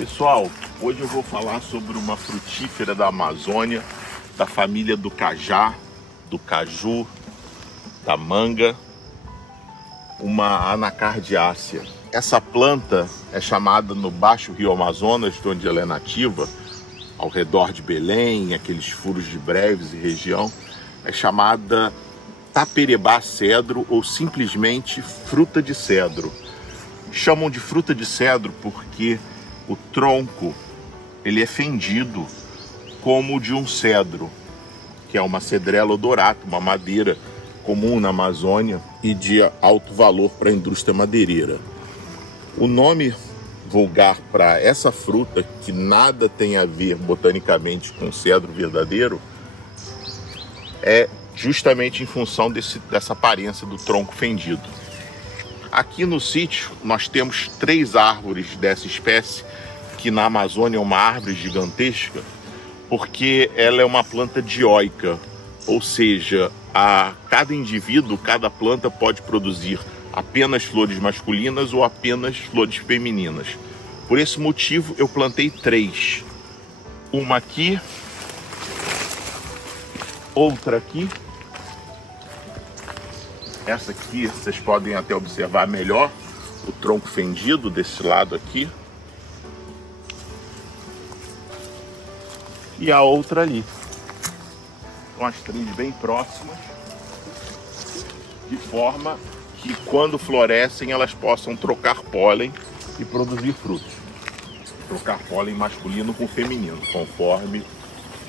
Pessoal, hoje eu vou falar sobre uma frutífera da Amazônia, da família do cajá, do caju, da manga, uma anacardiácea. Essa planta é chamada no Baixo Rio Amazonas, de onde ela é nativa, ao redor de Belém, aqueles furos de breves e região, é chamada taperebá cedro ou simplesmente fruta de cedro. Chamam de fruta de cedro porque o tronco ele é fendido como o de um cedro, que é uma cedrela odorata, uma madeira comum na Amazônia e de alto valor para a indústria madeireira. O nome vulgar para essa fruta, que nada tem a ver botanicamente com o cedro verdadeiro, é justamente em função dessa aparência do tronco fendido. Aqui no sítio nós temos 3 árvores dessa espécie, que na Amazônia é uma árvore gigantesca, porque ela é uma planta dioica, ou seja, cada indivíduo, cada planta pode produzir apenas flores masculinas ou apenas flores femininas. Por esse motivo eu plantei 3. Uma aqui, outra aqui. Essa aqui vocês podem até observar melhor o tronco fendido desse lado aqui. E a outra ali. São as 3 bem próximas, de forma que quando florescem elas possam trocar pólen e produzir frutos. Trocar pólen masculino com feminino, conforme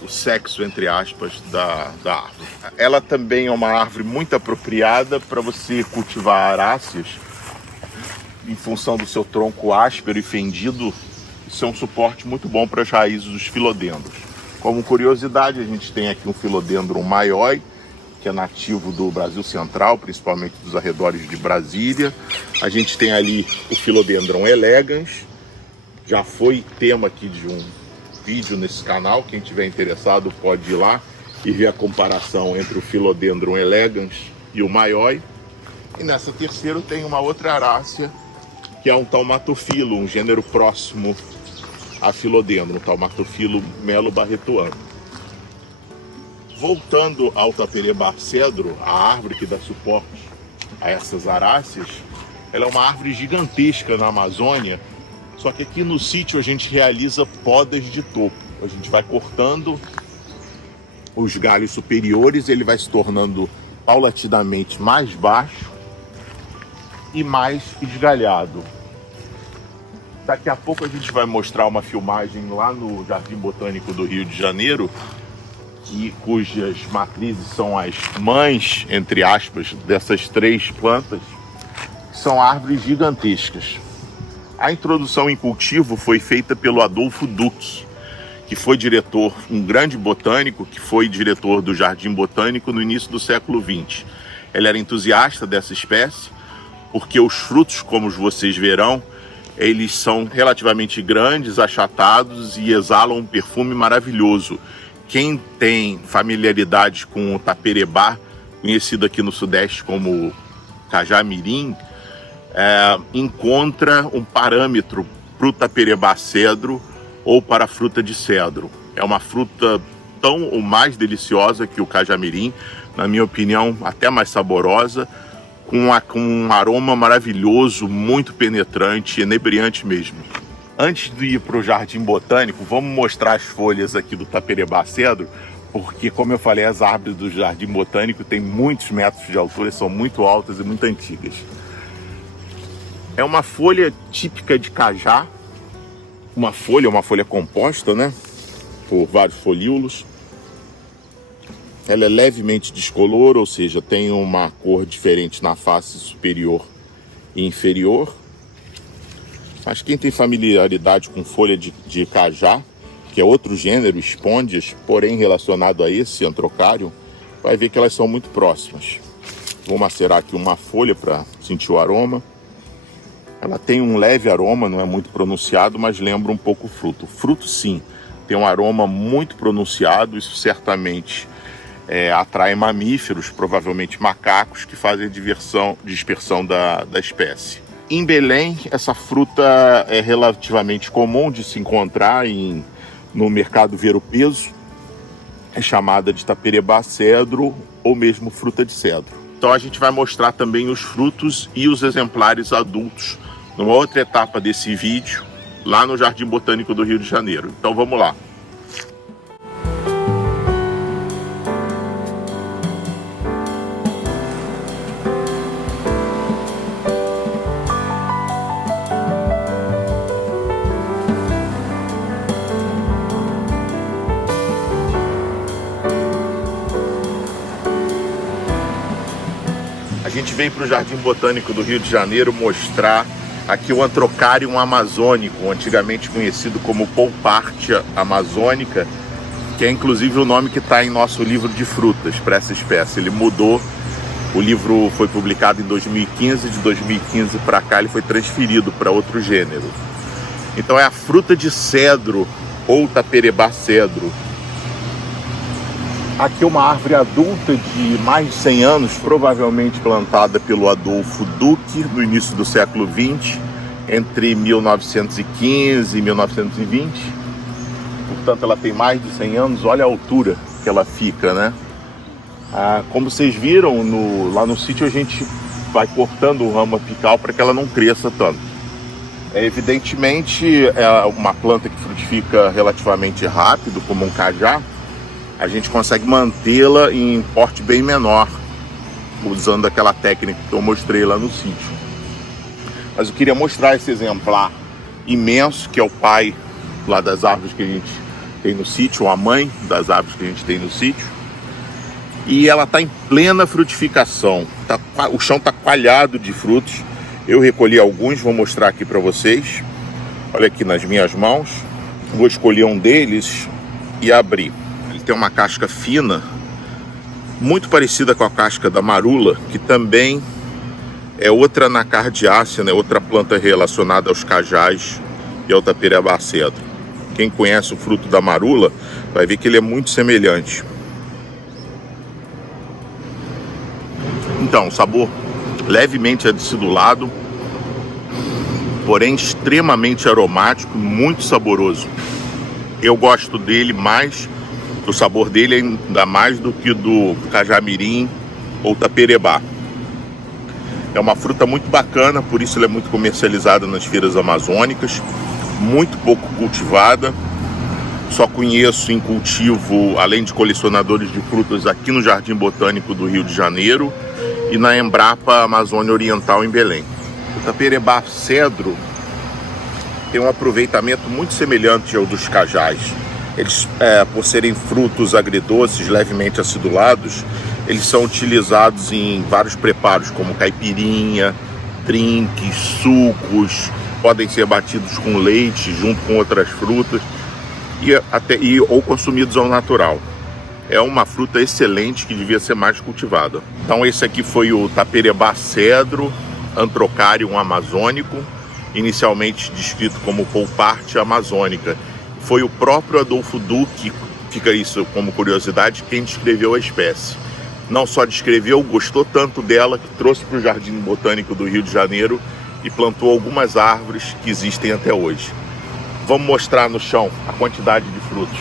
o sexo, entre aspas, da árvore. Ela também é uma árvore muito apropriada para você cultivar aráceas, em função do seu tronco áspero e fendido. Isso é um suporte muito bom para as raízes dos filodendros. Como curiosidade, a gente tem aqui um Philodendron maioi, que é nativo do Brasil Central, principalmente dos arredores de Brasília. A gente tem ali o Philodendron elegans, já foi tema aqui de um vídeo nesse canal. Quem tiver interessado pode ir lá e ver a comparação entre o Philodendron elegans e o maioi. E nessa terceira tem uma outra arácea, que é um Taumatophyllum, um gênero próximo a Philodendron, Taumatophyllum melobarretuano. Voltando ao taperebá cedro, a árvore que dá suporte a essas aráceas, ela é uma árvore gigantesca na Amazônia, só que aqui no sítio a gente realiza podas de topo. A gente vai cortando os galhos superiores, ele vai se tornando paulatinamente mais baixo e mais esgalhado. Daqui a pouco a gente vai mostrar uma filmagem lá no Jardim Botânico do Rio de Janeiro, cujas matrizes são as mães, entre aspas, dessas 3 plantas, que são árvores gigantescas. A introdução em cultivo foi feita pelo Adolfo Duque, que foi diretor, um grande botânico, que foi diretor do Jardim Botânico no início do século XX. Ele era entusiasta dessa espécie, porque os frutos, como vocês verão, eles são relativamente grandes, achatados e exalam um perfume maravilhoso. Quem tem familiaridade com o taperebá, conhecido aqui no Sudeste como cajá-mirim, encontra um parâmetro para o taperebá cedro ou para a fruta de cedro. É uma fruta tão ou mais deliciosa que o cajá-mirim, na minha opinião, até mais saborosa, com um aroma maravilhoso, muito penetrante, inebriante mesmo. Antes de ir para o Jardim Botânico, vamos mostrar as folhas aqui do taperebá cedro, porque, como eu falei, as árvores do Jardim Botânico têm muitos metros de altura, são muito altas e muito antigas. É uma folha típica de cajá, uma folha composta, né, por vários folíolos. Ela é levemente discolor, ou seja, tem uma cor diferente na face superior e inferior. Mas quem tem familiaridade com folha de cajá, que é outro gênero, Spondys, porém relacionado a esse Antrocarium, vai ver que elas são muito próximas. Vou macerar aqui uma folha para sentir o aroma. Ela tem um leve aroma, não é muito pronunciado, mas lembra um pouco o fruto. O fruto, sim, tem um aroma muito pronunciado, isso certamente atrai mamíferos, provavelmente macacos, que fazem dispersão da espécie. Em Belém, essa fruta é relativamente comum de se encontrar no mercado ver-o-peso. É chamada de taperebá cedro ou mesmo fruta de cedro. Então a gente vai mostrar também os frutos e os exemplares adultos numa outra etapa desse vídeo, lá no Jardim Botânico do Rio de Janeiro. Então vamos lá. A gente veio para o Jardim Botânico do Rio de Janeiro mostrar aqui o Antrocarium amazônico, antigamente conhecido como Polpartia amazônica, que é inclusive o nome que está em nosso livro de frutas para essa espécie. Ele mudou, o livro foi publicado em 2015, de 2015 para cá ele foi transferido para outro gênero. Então é a fruta de cedro ou taperebá cedro. Aqui é uma árvore adulta de mais de 100 anos, provavelmente plantada pelo Adolfo Duque no início do século XX, entre 1915 e 1920. Portanto, ela tem mais de 100 anos. Olha a altura que ela fica, né? Como vocês viram, lá no sítio a gente vai cortando o ramo apical para que ela não cresça tanto. Evidentemente, é uma planta que frutifica relativamente rápido, como um cajá. A gente consegue mantê-la em porte bem menor, usando aquela técnica que eu mostrei lá no sítio. Mas eu queria mostrar esse exemplar imenso, que é o pai lá das árvores que a gente tem no sítio, ou a mãe das árvores que a gente tem no sítio. E ela está em plena frutificação. O chão está coalhado de frutos. Eu recolhi alguns, vou mostrar aqui para vocês. Olha aqui nas minhas mãos. Vou escolher um deles e abrir. Tem uma casca fina, muito parecida com a casca da marula, que também é outra anacardiácea, né? Outra planta relacionada aos cajás e ao taperebá cedro. Quem conhece o fruto da marula vai ver que ele é muito semelhante. Então, sabor levemente acidulado, porém extremamente aromático, muito saboroso. Eu gosto dele mais, o sabor dele ainda mais do que do cajamirim ou taperebá. É uma fruta muito bacana, por isso ela é muito comercializada nas feiras amazônicas, muito pouco cultivada. Só conheço em cultivo, além de colecionadores de frutas, aqui no Jardim Botânico do Rio de Janeiro e na Embrapa Amazônia Oriental em Belém. O taperebá cedro tem um aproveitamento muito semelhante ao dos cajás. Eles, por serem frutos agridoces, levemente acidulados, eles são utilizados em vários preparos, como caipirinha, drinks, sucos, podem ser batidos com leite junto com outras frutas ou consumidos ao natural. É uma fruta excelente que devia ser mais cultivada. Então esse aqui foi o taperebá cedro, Antrocarium amazônico, inicialmente descrito como Polpartia amazônica. Foi o próprio Adolfo Duque, fica isso como curiosidade, quem descreveu a espécie. Não só descreveu, gostou tanto dela que trouxe para o Jardim Botânico do Rio de Janeiro e plantou algumas árvores que existem até hoje. Vamos mostrar no chão a quantidade de frutos.